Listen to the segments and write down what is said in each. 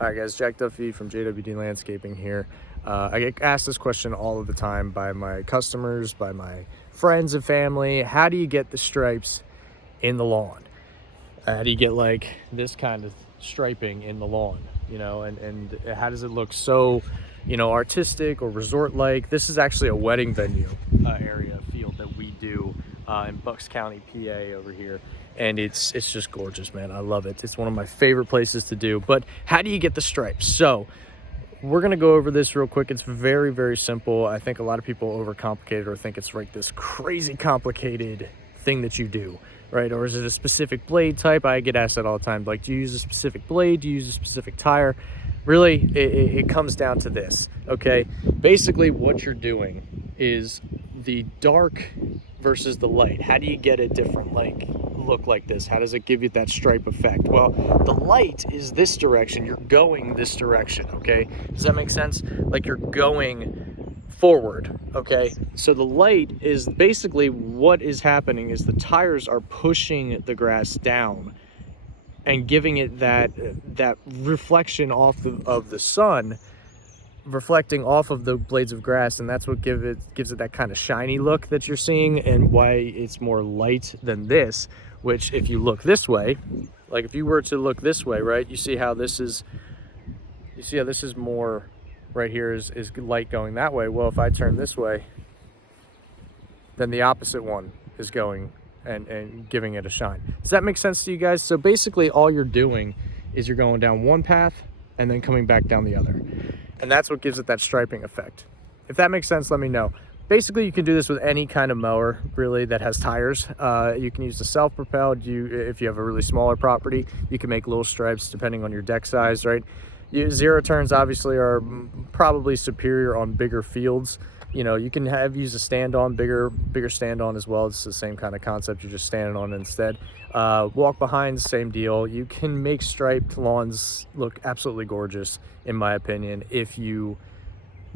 All right, guys, Jack Duffy from JWD Landscaping here. I get asked this question all of the time by my customers, by my friends and family. How do you get the stripes in the lawn? How do you get like this kind of striping in the lawn, you know, and how does it look so, you know, artistic or resort-like? This is actually a wedding venue area field that we do in Bucks County, PA over here. And it's just gorgeous, man. I love it. It's one of my favorite places to do. But how do you get the stripes? So we're gonna go over this real quick. It's very, very simple. I think a lot of people overcomplicate it or think it's like this crazy complicated thing that you do, right? Or is it a specific blade type? I get asked that all the time. Like, do you use a specific blade? Do you use a specific tire? Really, it comes down to this, okay? Basically, what you're doing is the dark versus the light. How do you get a different like look like this? How does it give you that stripe effect? Well, the light is this direction. You're going this direction, okay? Does that make sense? Like you're going forward, okay? So the light is basically what is happening is the tires are pushing the grass down and giving it that reflection off of the sun, reflecting off of the blades of grass, and that's what gives it that kind of shiny look that you're seeing, and why it's more light than this. Which, if you look this way, like if you were to look this way, right, you see how this is more right here is light going that way. Well, if I turn this way, then the opposite one is going and giving it a shine. Does that make sense to you guys? So basically all you're doing is you're going down one path and then coming back down the other. And that's what gives it that striping effect. If that makes sense, let me know. Basically, you can do this with any kind of mower, really, that has tires. You can use the self-propelled. If you have a really smaller property, you can make little stripes depending on your deck size, right? Zero turns obviously are probably superior on bigger fields. You know, you can use a stand-on, bigger stand-on as well. It's the same kind of concept. You're just standing on instead. Walk behind, same deal. You can make striped lawns look absolutely gorgeous, in my opinion, if you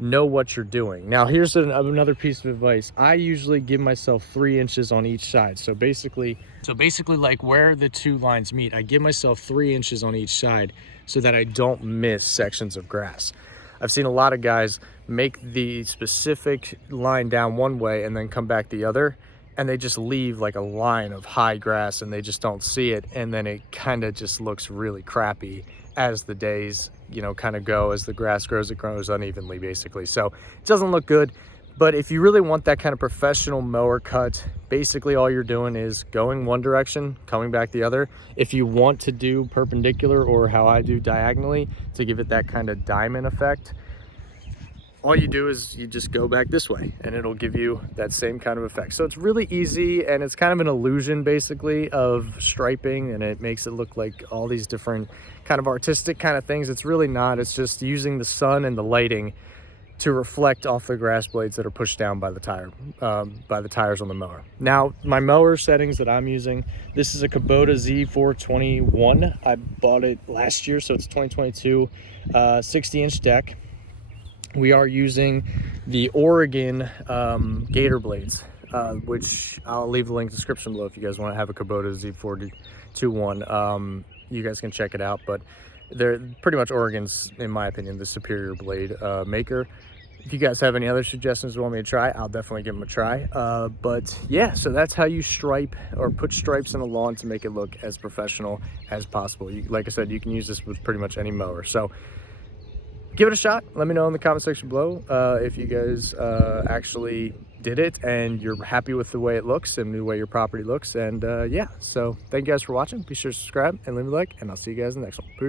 know what you're doing. Now, here's another piece of advice. I usually give myself 3 inches on each side. So basically like where the two lines meet, I give myself 3 inches on each side so that I don't miss sections of grass. I've seen a lot of guys make the specific line down one way and then come back the other, and they just leave like a line of high grass and they just don't see it, and then it kind of just looks really crappy as the days, you know, kind of go. As the grass grows, it grows unevenly basically, so it doesn't look good. But if you really want that kind of professional mower cut, basically all you're doing is going one direction, coming back the other. If you want to do perpendicular, or how I do diagonally, to give it that kind of diamond effect, all you do is you just go back this way and it'll give you that same kind of effect. So it's really easy, and it's kind of an illusion basically of striping, and it makes it look like all these different kind of artistic kind of things. It's really not. It's just using the sun and the lighting to reflect off the grass blades that are pushed down by the tires on the mower. Now, my mower settings that I'm using, this is a Kubota Z421. I bought it last year, so it's 2022, 60-inch deck. We are using the Oregon GATOR blades, which I'll leave the link in the description below if you guys want to have a Kubota Z421. You guys can check it out, but they're pretty much Oregon's, in my opinion, the superior blade maker. If you guys have any other suggestions you want me to try, I'll definitely give them a try. But yeah, so that's how you stripe or put stripes in a lawn to make it look as professional as possible. Like I said, you can use this with pretty much any mower. So give it a shot. Let me know in the comment section below if you guys actually did it and you're happy with the way it looks and the way your property looks. And yeah, so thank you guys for watching. Be sure to subscribe and leave a like, and I'll see you guys in the next one. Peace.